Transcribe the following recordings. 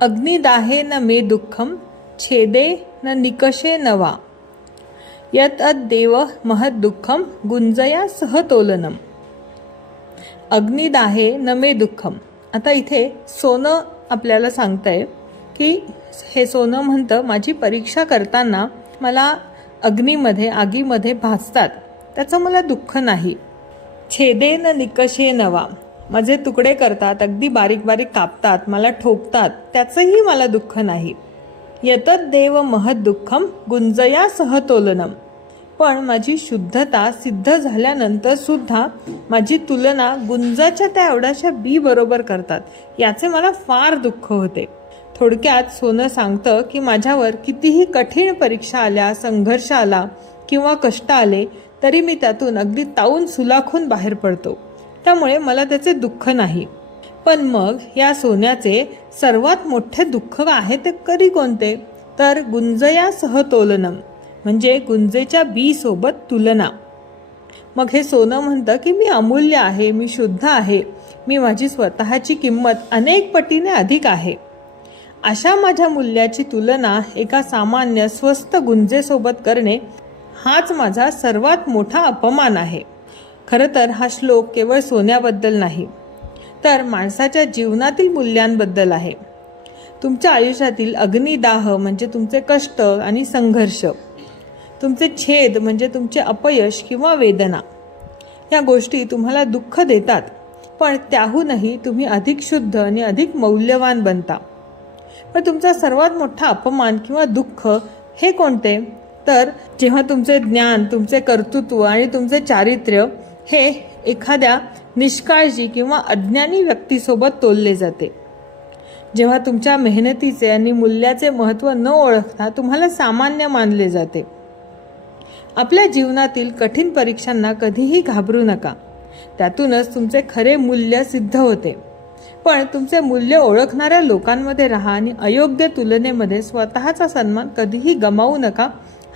अग्निदाहे न मे दुःखम छेदे न निकषे नवा यत देव महद दुःखम गुंजया सहतोलनम. अग्निदाहे न मे दुःखम. आता इथे सोनं आपल्याला सांगतंय की हे सोनं म्हणतं माझी परीक्षा करताना मला अग्नीमध्ये आगीमध्ये भाजतात, त्याचं मला दुःख नाही. छेदे न निकषे नवा. माझे तुकडे करतात, अगदी बारीक बारीक कापतात, मला ठोकतात, त्याचंही मला दुःख नाही. यतत देव महद दुःखम गुंजया सहतोलनम. पण माझी शुद्धता सिद्ध झाल्यानंतर सुद्धा माझी तुलना गुंजाच्या त्या एवढ्याशा बी बरोबर करतात, याचे मला फार दुःख होते. थोडक्यात सोनं सांगतं की माझ्यावर कितीही कठीण परीक्षा आल्या, संघर्ष आला किंवा कष्ट आले तरी मी त्यातून अगदी तावून सुलाखून बाहेर पडतो, त्यामुळे मला त्याचे दुःख नाही. पण मग या सोन्याचे सर्वात मोठे दुःख आहे ते कधी कोणते? तर गुंजया सहतोलनम, म्हणजे गुंजेच्या बी सोबत तुलना. मग हे सोनं म्हणतं की मी अमूल्य आहे, मी शुद्ध आहे, मी माझी स्वतःची किंमत अनेक पटीने अधिक आहे. अशा माझ्या मूल्याची तुलना एका सामान्य स्वस्त गुंजेसोबत करणे हाच माझा सर्वात मोठा अपमान आहे. खरं तर हा श्लोक केवळ सोन्याबद्दल नाही, तर माणसाच्या जीवनातील मूल्यांबद्दल आहे. तुमच्या आयुष्यातील अग्निदाह म्हणजे तुमचे कष्ट आणि संघर्ष, तुमचे छेद म्हणजे तुमचे अपयश किंवा वेदना, या गोष्टी तुम्हाला दुःख देतात, पण त्याहूनही तुम्ही अधिक शुद्ध आणि अधिक मौल्यवान बनता. पण तुमचा सर्वात मोठा अपमान किंवा दुःख हे कोणते? तर जेव्हा तुमचे ज्ञान, तुमचे कर्तृत्व आणि तुमचे चारित्र्य हे एखाद्या निष्काळजी किंवा अज्ञानी व्यक्तीसोबत तोलले जाते. जेव्हा तुमच्या मेहनतीचे आणि मूल्याचे महत्त्व न ओळखता तुम्हाला सामान्य मानले जाते. आपल्या जीवनातील कठीण परीक्षांना कधीही घाबरू नका, त्यातूनच तुमचे खरे मूल्य सिद्ध होते. पण तुमचे मूल्य ओळखणाऱ्या लोकांमध्ये राहा आणि अयोग्य तुलनेमध्ये स्वतःचा सन्मान कधीही गमावू नका,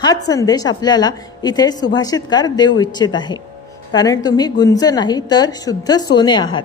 हाच संदेश आपल्याला इथे सुभाषितकार देऊ इच्छित आहे. कारण तुम्ही गुंज नाही तर शुद्ध सोने आहात.